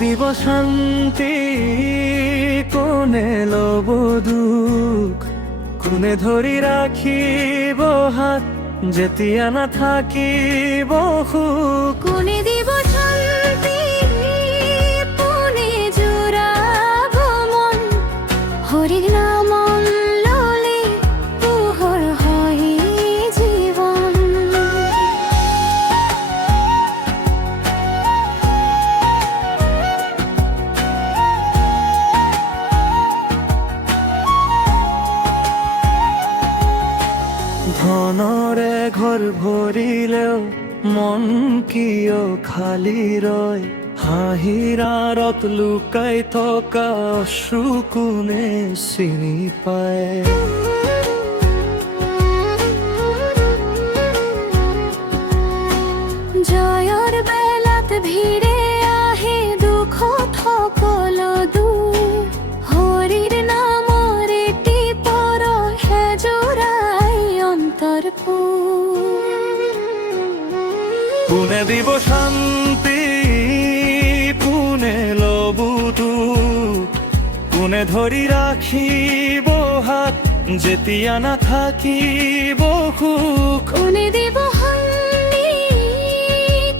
দিব শান্তি, কোনে লব দুখ, কোনে ধৰি ৰাখিব হাত, যেতিয়া নাথাকিব সুখ। কোনে দিব শান্তি, কোনে জোৰাব মন, হৰিৰ নাম ললে পোহৰ হয় জীৱন। ধনৰে ঘৰ ভৰিলেও মন কিয় খালী ৰয়, হাঁহিৰ আঁৰত লুকাই থকা অশ্ৰু কোনে চিনি পায়। জয়ৰ বেলাত ভিৰে আহে দুখত সকলো দূৰ, হৰিৰ নামৰ এটি পৰহে জোৰাই অন্তৰ ফুল। কোনে দিব শান্তি, কোনে লব দুখ, কোনে ধৰি ৰাখিব হাত, যেতিয়া নাথাকিব সুখ। কোনে দিব শান্তি,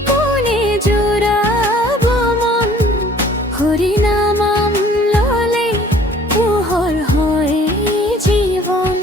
কোনে জোৰাব মন, হৰি নাম ললে পোহৰ হয় জীৱন।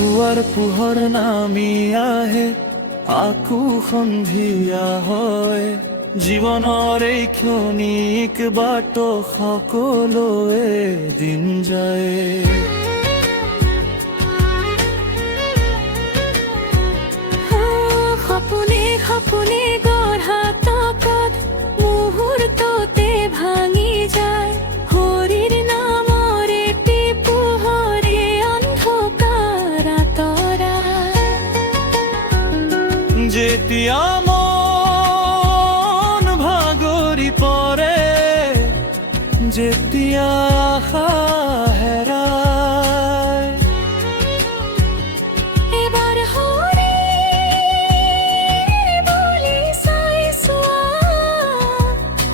পুৱাৰ পোহৰ নামি আহে, আকৌ সন্ধিয়া হয়, জীৱনৰ এই ক্ষণিক বাট সকলোৱে দিন যায়। সপোনে সপোনে গঢ়া টকাত মুহূৰ্ততে ভাঙি যায়, হৰিৰ নামৰ এটি পোহৰে অন্ধকাৰ আঁতৰায়। যেতিয়া মন ভাগৰি পৰে, যেতিয়া আশা হেৰায়, এবাৰ হৰি বুলি চাই চোৱা,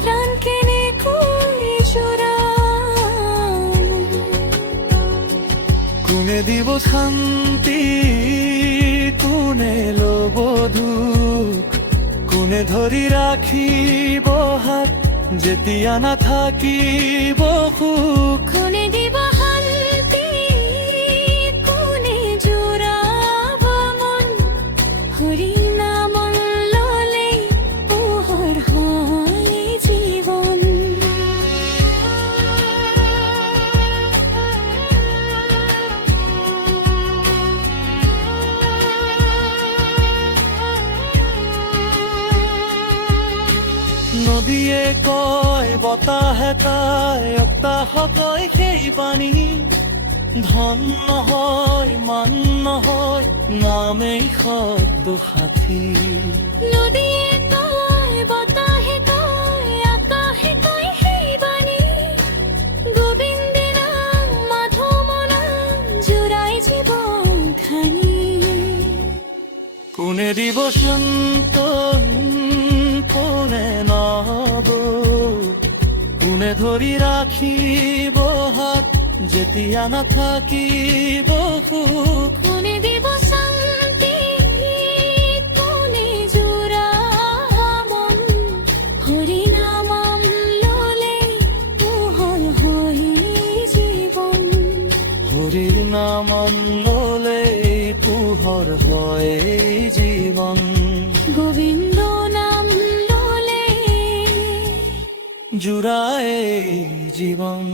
প্ৰাণ কেনেকৈ জোৰায়। কোনে দিব শান্তি, কোনে লব দুখ, কোনে ধৰি ৰাখিব হাত, যেতিয়া নাথাকিব সুখ। কোনে দিব শান্তি, কোনে জোৰাব মন, হৰি নাম ললে পোহৰ হয় জীৱন। নদীয়ে কয়, বতাহে তাই অপ্তাহ কয় সেই পানী, ধন নহয় মান নহয় নামেই সত্য সাথী। নদীয়ে কয়, বতাহে কয়, আকাশে কয় সেই বাণী, গোবিন্দে নাম মাধৱ নাম জোৰাই জীৱন খানি। কোনে দিব সন্তান, কোনে নব, কোনে ধৰি ৰাখিব হাত, যেতিয়া নাথাকিব সুখ। কোনে দিব শান্তি, কোনে জোৰাব মন, হৰি নাম ললে পোহৰ হয় জীৱন। হৰিৰ নাম ললে পোহৰ হয় জীৱন। গোবিন্দ নাম ললে জোড়ায় জীবন।